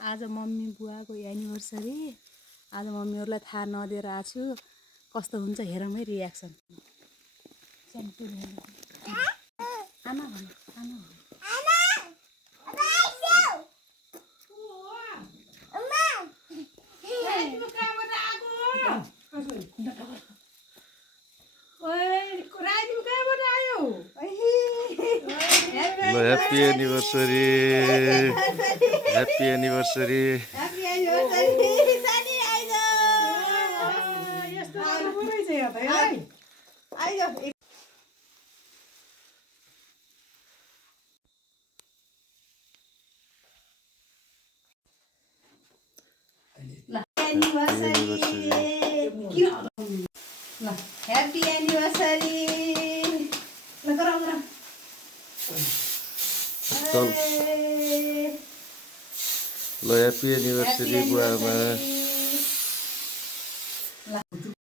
आज mummy बुवाको anniversary. आज मम्मीहरूलाई थाहा नदिएर आएको छु। कस्तो हुन्छ हेरौँ है रियाक्सन। आमा भन्नु आमा Happy anniversary. Happy anniversary. Happy anniversary. Sunny आइज। आइज। एनिभर्सरी। ल ह्यापी एनिभर्सरी। ल गरौँ गरौँ। Lo happy anniversary buat